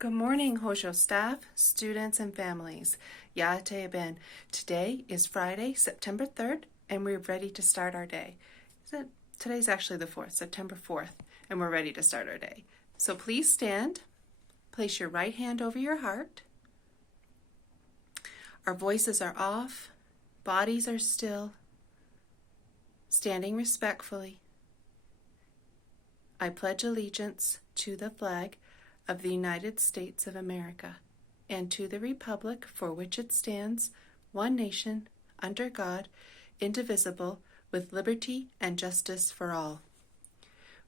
Good morning, Hosho staff, students, and families. Yaate Ben. Today is Friday, September 3rd, and we're ready to start our day. Today's actually the 4th, September 4th, and we're ready to start our day. So please stand. Place your right hand over your heart. Our voices are off. Bodies are still. Standing respectfully. I pledge allegiance to the flag of the United States of America, and to the republic for which it stands, one nation, under God, indivisible, with liberty and justice for all.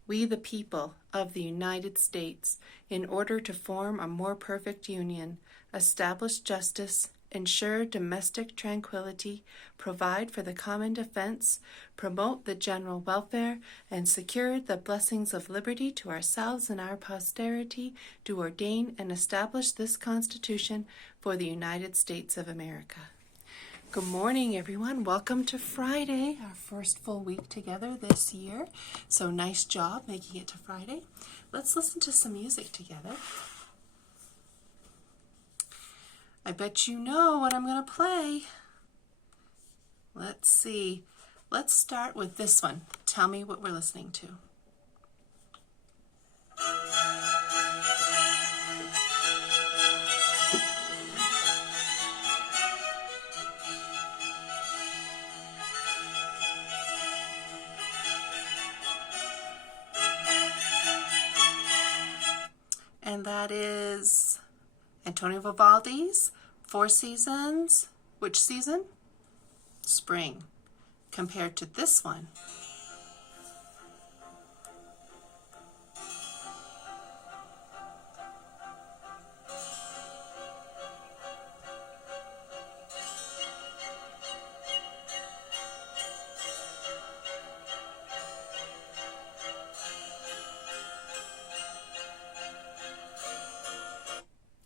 We, the people of the United States, in order to form a more perfect union, establish justice, ensure domestic tranquility, provide for the common defense, promote the general welfare, and secure the blessings of liberty to ourselves and our posterity, do ordain and establish this Constitution for the United States of America. Good morning, everyone. Welcome to Friday, our first full week together this year. So nice job making it to Friday. Let's listen to some music together. I bet you know what I'm going to play. Let's see. Let's start with this one. Tell me what we're listening to. And that is Antonio Vivaldi's Four Seasons. Which season? Spring. Compared to this one.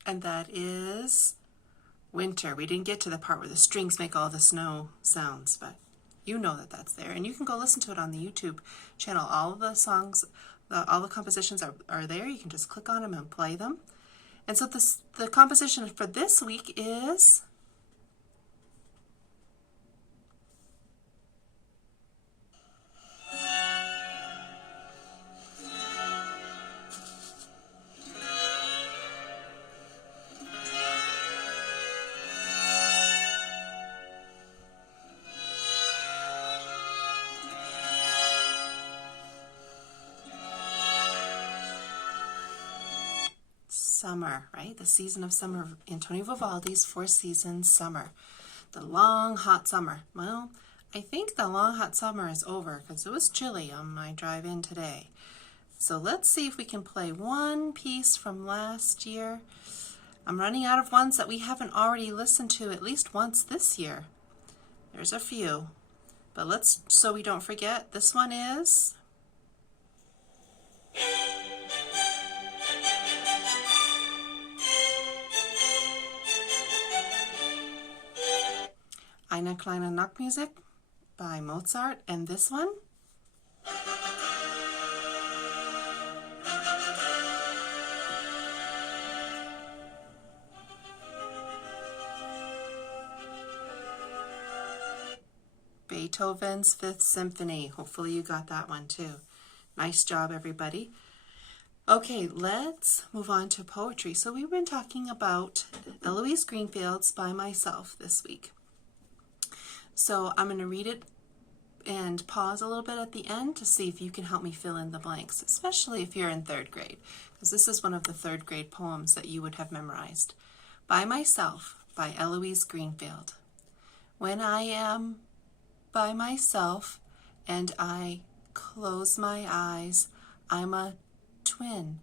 And that is Winter. We didn't get to the part where the strings make all the snow sounds, but you know that that's there. And you can go listen to it on the YouTube channel. All of the songs, all the compositions are there. You can just click on them and play them. And so the composition for this week is Summer, right? The season of summer, Antonio Vivaldi's Four Seasons Summer. The long, hot summer. Well, I think the long, hot summer is over because it was chilly on my drive in today. So let's see if we can play one piece from last year. I'm running out of ones that we haven't already listened to at least once this year. There's a few. But let's, so we don't forget, this one is Eine kleine Nachtmusik by Mozart, and this one Beethoven's Fifth Symphony. Hopefully you got that one too. Nice job, everybody. Okay, let's move on to poetry. So we've been talking about Eloise Greenfield's By Myself this week. So I'm going to read it and pause a little bit at the end to see if you can help me fill in the blanks, especially if you're in third grade, because this is one of the third grade poems that you would have memorized. By Myself by Eloise Greenfield. When I am by myself and I close my eyes, I'm a twin.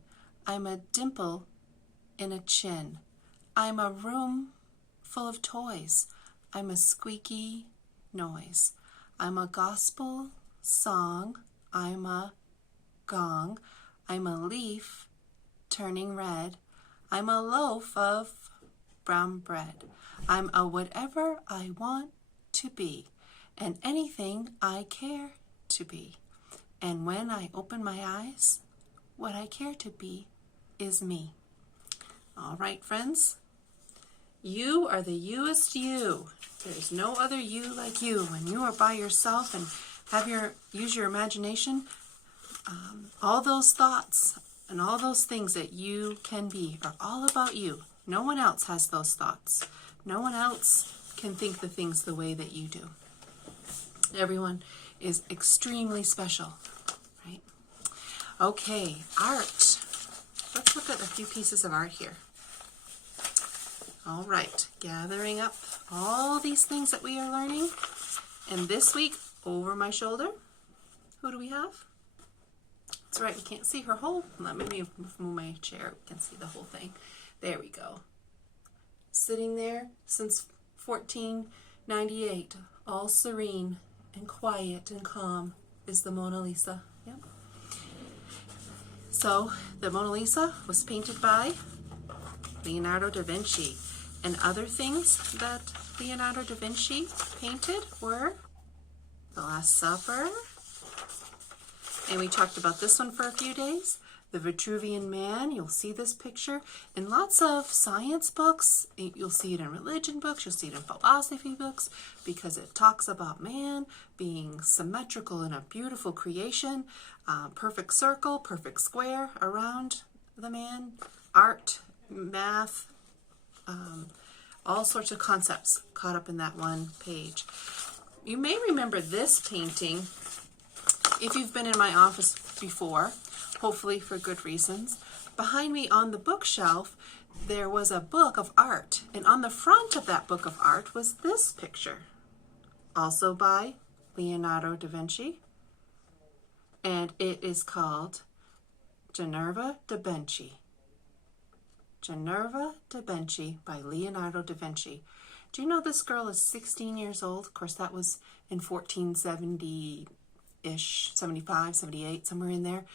I'm a dimple in a chin. I'm a room full of toys. I'm a squeaky noise. I'm a gospel song. I'm a gong. I'm a leaf turning red. I'm a loaf of brown bread. I'm a whatever I want to be and anything I care to be. And when I open my eyes, what I care to be is me. All right, friends. You are the youest you. There's no other you like you. When you are by yourself and use your imagination, all those thoughts and all those things that you can be are all about you. No one else has those thoughts. No one else can think the things the way that you do. Everyone is extremely special, right? Okay, art. Let's look at a few pieces of art here. All right, gathering up all these things that we are learning. And this week, over my shoulder, who do we have? That's right, we can't see her whole. Let me move my chair. We can see the whole thing. There we go. Sitting there since 1498, all serene and quiet and calm, is the Mona Lisa. Yep. So the Mona Lisa was painted by Leonardo da Vinci. And other things that Leonardo da Vinci painted were The Last Supper. And we talked about this one for a few days. The Vitruvian Man. You'll see this picture in lots of science books. You'll see it in religion books. You'll see it in philosophy books because it talks about man being symmetrical in a beautiful creation. Perfect circle, perfect square around the man. Art, math, all sorts of concepts caught up in that one page. You may remember this painting if you've been in my office before, hopefully for good reasons. Behind me on the bookshelf, there was a book of art, and on the front of that book of art was this picture, also by Leonardo da Vinci, and it is called Ginevra da Benci. Ginevra da Benci by Leonardo da Vinci. Do you know this girl is 16 years old? Of course, that was in 1470-ish, 75, 78, somewhere in there.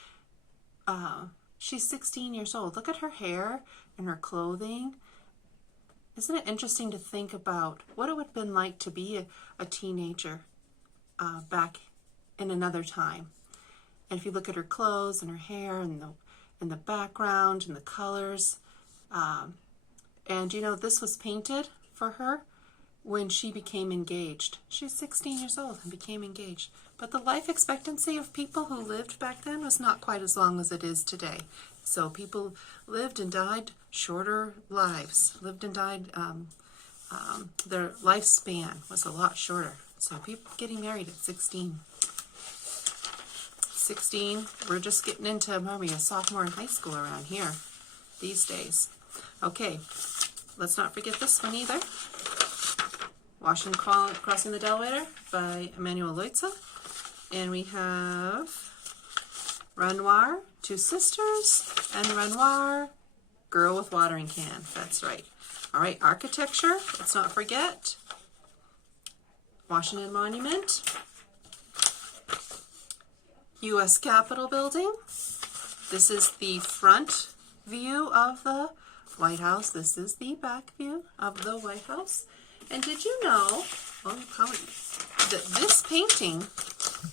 She's 16 years old. Look at her hair and her clothing. Isn't it interesting to think about what it would have been like to be a teenager back in another time? And if you look at her clothes and her hair and the background and the colors, and you know, this was painted for her when she became engaged. She's 16 years old and became engaged. But the life expectancy of people who lived back then was not quite as long as it is today. So people lived and died shorter lives. Lived and died, their lifespan was a lot shorter. So people getting married at 16. 16, we're just getting into maybe a sophomore in high school around here these days. Okay, let's not forget this one either. Washington Crossing the Delaware by Emanuel Leutze. And we have Renoir, Two Sisters, and Renoir, Girl with Watering Can. That's right. All right, architecture, let's not forget. Washington Monument. U.S. Capitol Building. This is the front view of the White House. This is the back view of the White House. And did you know that this painting,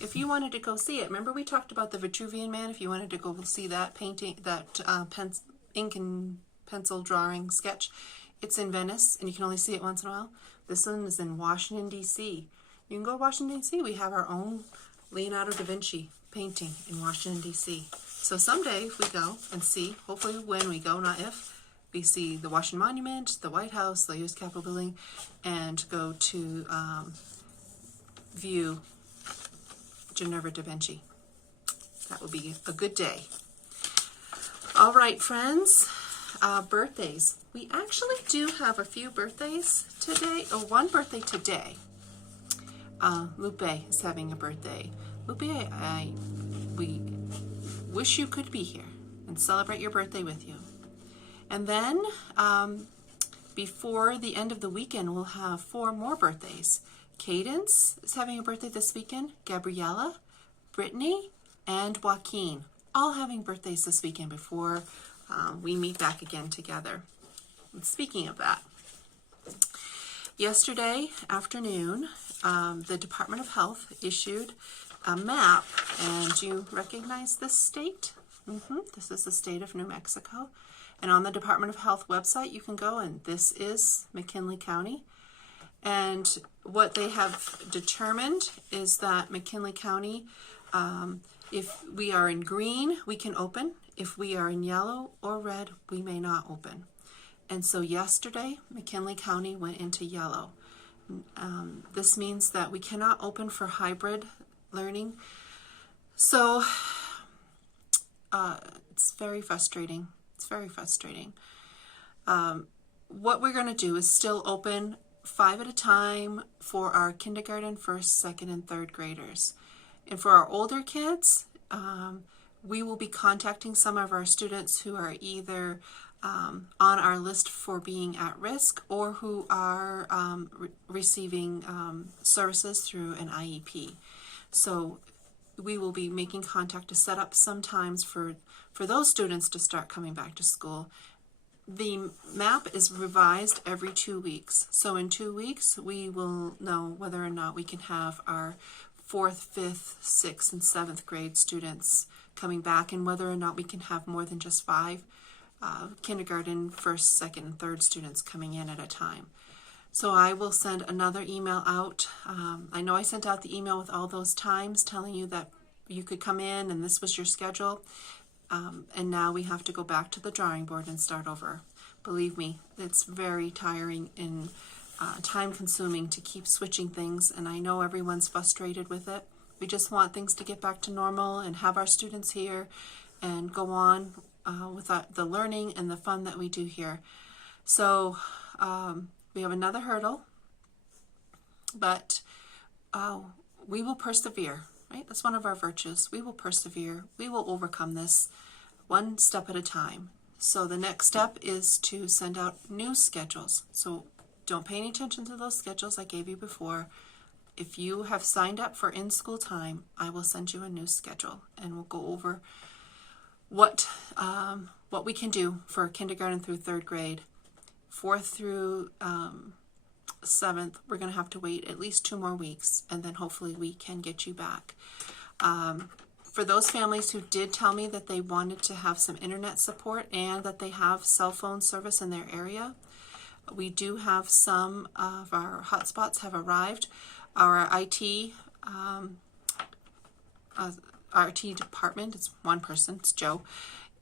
if you wanted to go see it, remember we talked about the Vitruvian Man, if you wanted to go see that painting, that ink and pencil drawing sketch, it's in Venice, and you can only see it once in a while. This one is in Washington, D.C. You can go to Washington, D.C. We have our own Leonardo da Vinci painting in Washington, D.C. So someday if we go and see, hopefully when we go, not if, we see the Washington Monument, the White House, the U.S. Capitol Building, and go to view Ginevra da Vinci. That will be a good day. All right, friends, birthdays. We actually do have a few birthdays today, or one birthday today. Lupe is having a birthday. Lupe, we wish you could be here and celebrate your birthday with you. And then before the end of the weekend, we'll have 4 more birthdays. Cadence is having a birthday this weekend. Gabriella, Brittany, and Joaquin, all having birthdays this weekend before we meet back again together. And speaking of that, yesterday afternoon, the Department of Health issued a map, and do you recognize this state? This is the state of New Mexico. And on the Department of Health website, you can go, and this is McKinley County. And what they have determined is that McKinley County, if we are in green, we can open. If we are in yellow or red, we may not open. And so yesterday, McKinley County went into yellow. This means that we cannot open for hybrid learning. So it's very frustrating. It's very frustrating. What we're going to do is still open 5 at a time for our kindergarten, first, second, and third graders. And for our older kids, we will be contacting some of our students who are either on our list for being at risk or who are receiving services through an IEP. So we will be making contact to set up some times for those students to start coming back to school. The map is revised every 2 weeks. So in 2 weeks, we will know whether or not we can have our 4th, 5th, 6th, and 7th grade students coming back, and whether or not we can have more than just 5 kindergarten, 1st, 2nd, and 3rd students coming in at a time. So I will send another email out. I know I sent out the email with all those times telling you that you could come in and this was your schedule. And now we have to go back to the drawing board and start over. Believe me, it's very tiring and time consuming to keep switching things, and I know everyone's frustrated with it. We just want things to get back to normal and have our students here and go on with the learning and the fun that we do here. So we have another hurdle, but we will persevere. Right? That's one of our virtues. We will persevere. We will overcome this one step at a time. So the next step is to send out new schedules. So don't pay any attention to those schedules I gave you before. If you have signed up for in-school time, I will send you a new schedule, and we'll go over what we can do for kindergarten through 3rd grade. 4th through 7th, we're going to have to wait at least 2 more weeks, and then hopefully we can get you back. For those families who did tell me that they wanted to have some internet support and that they have cell phone service in their area, we do have some of our hotspots have arrived. Our IT department, it's one person, it's Joe,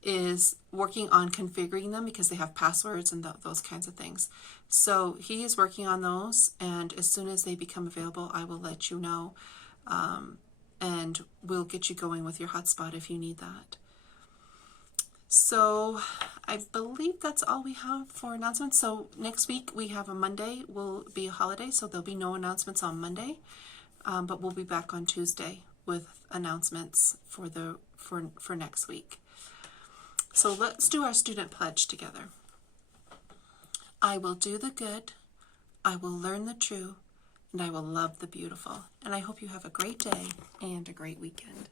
is working on configuring them because they have passwords and those kinds of things. So he is working on those, and as soon as they become available, I will let you know, and we'll get you going with your hotspot if you need that. So I believe that's all we have for announcements. So next week we have a Monday, will be a holiday, so there'll be no announcements on Monday, but we'll be back on Tuesday with announcements for next week. So let's do our student pledge together. I will do the good, I will learn the true, and I will love the beautiful. And I hope you have a great day and a great weekend.